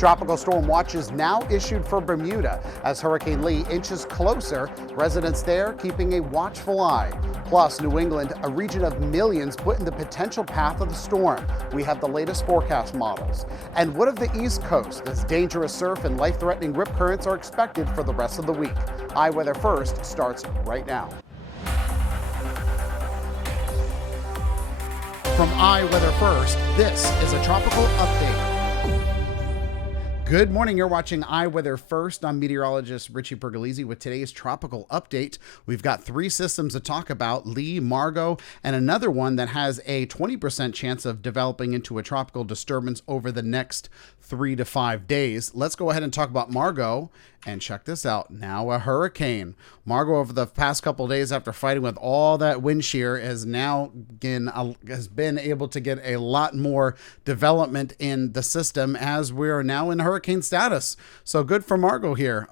Tropical storm watch is now issued for Bermuda as Hurricane Lee inches closer. Residents there keeping a watchful eye. Plus, New England, a region of millions put in the potential path of the storm. We have the latest forecast models. And what of the East Coast, as dangerous surf and life-threatening rip currents are expected for the rest of the week? iWeather First starts right now. From iWeather First, this is a tropical update. Good morning. You're watching iWeather First. I'm meteorologist Richie Pergolesi with today's tropical update. We've got three systems to talk about: Lee, Margot, and another one that has a 20% chance of developing into a tropical disturbance over the next 3 to 5 days. Let's go ahead and talk about Margot. And check this out, now a hurricane. Margot, over the past couple of days after fighting with all that wind shear, has been able to get a lot more development in the system as we are now in hurricane status. So good for Margot here.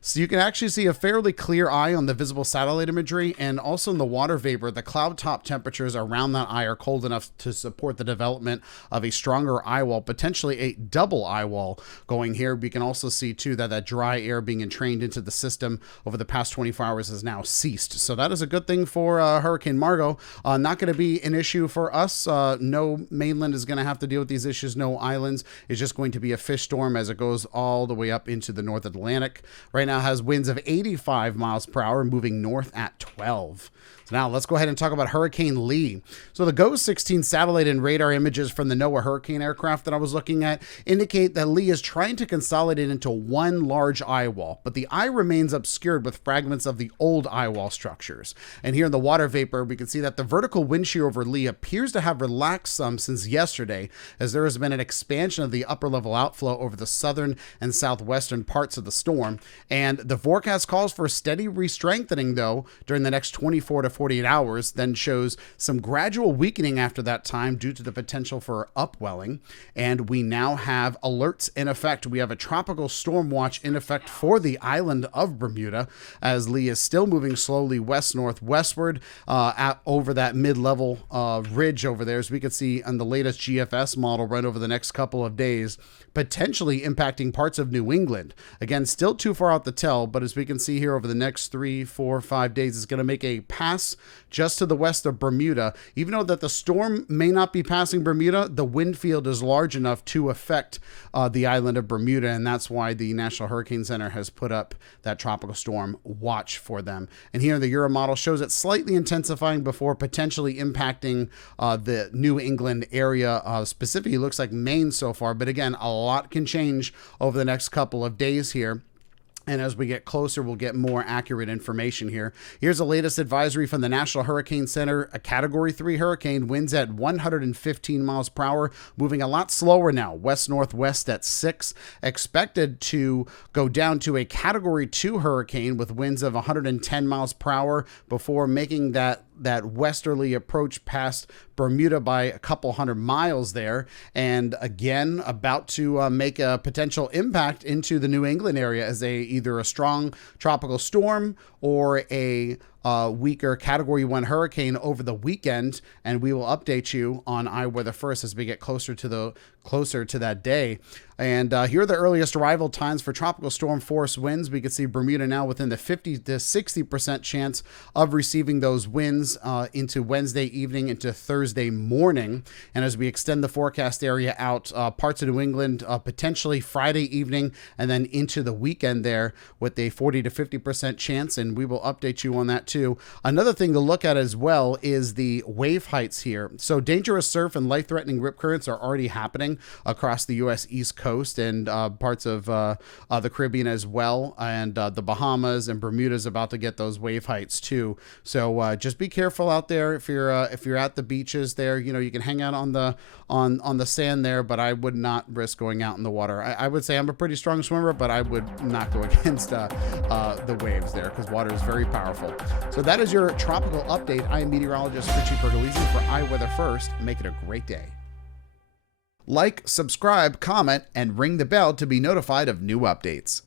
So you can actually see a fairly clear eye on the visible satellite imagery, and also in the water vapor. The cloud top temperatures around that eye are cold enough to support the development of a stronger eye wall, potentially a double eye wall going here. We can also see too that dry air being entrained into the system over the past 24 hours has now ceased. So that is a good thing for Hurricane Margot. Not going to be an issue for us. No mainland is going to have to deal with these issues. No islands. It's just going to be a fish storm as it goes all the way up into the North Atlantic. Right now it has winds of 85 miles per hour, moving north at 12. So now let's go ahead and talk about Hurricane Lee. So the GOES 16 satellite and radar images from the NOAA hurricane aircraft that I was looking at indicate that Lee is trying to consolidate into one large eye wall, but the eye remains obscured with fragments of the old eye wall structures. And here in the water vapor, we can see that the vertical wind shear over Lee appears to have relaxed some since yesterday, as there has been an expansion of the upper level outflow over the southern and southwestern parts of the storm. And the forecast calls for steady re-strengthening, though, during the next 24 to 48 hours, then shows some gradual weakening after that time due to the potential for upwelling. And we now have alerts in effect. We have a tropical storm watch in effect for the island of Bermuda, as Lee is still moving slowly west-northwestward over that mid-level ridge over there, as we can see on the latest GFS model right over the next couple of days, potentially impacting parts of New England. Again, still too far out to tell, but as we can see here over the next 3, 4, 5 days, it's going to make a pass just to the west of Bermuda. Even though that the storm may not be passing Bermuda, the wind field is large enough to affect the island of Bermuda, and that's why the National Hurricane Center has put up that tropical storm watch for them. And here the Euro model shows it slightly intensifying before potentially impacting the New England area. Specifically, it looks like Maine so far, but again, a lot can change over the next couple of days here. And as we get closer, we'll get more accurate information here. Here's the latest advisory from the National Hurricane Center. A Category 3 hurricane, winds at 115 miles per hour, moving a lot slower now, west-northwest at 6. Expected to go down to a Category 2 hurricane with winds of 110 miles per hour before making that westerly approach past Bermuda by a couple hundred miles there, and again about to make a potential impact into the New England area as either a strong tropical storm or a weaker Category 1 hurricane over the weekend. And we will update you on iWeather First as we get closer to that day. And here are the earliest arrival times for tropical storm force winds. We can see Bermuda now within the 50 to 60% chance of receiving those winds into Wednesday evening into Thursday morning. And as we extend the forecast area out, parts of New England potentially Friday evening and then into the weekend there with a 40 to 50% chance. And we will update you on that too. Another thing to look at as well is the wave heights here. So dangerous surf and life-threatening rip currents are already happening across the U.S. East Coast and parts of the Caribbean as well, and the Bahamas and Bermuda is about to get those wave heights too. So just be careful out there if you're at the beaches there. You know, you can hang out on the sand there, but I would not risk going out in the water. I would say I'm a pretty strong swimmer, but I would not go against the waves there because water is very powerful. So that is your tropical update. I am meteorologist Richie Pergolesi for iWeather First. Make it a great day. Like, subscribe, comment, and ring the bell to be notified of new updates.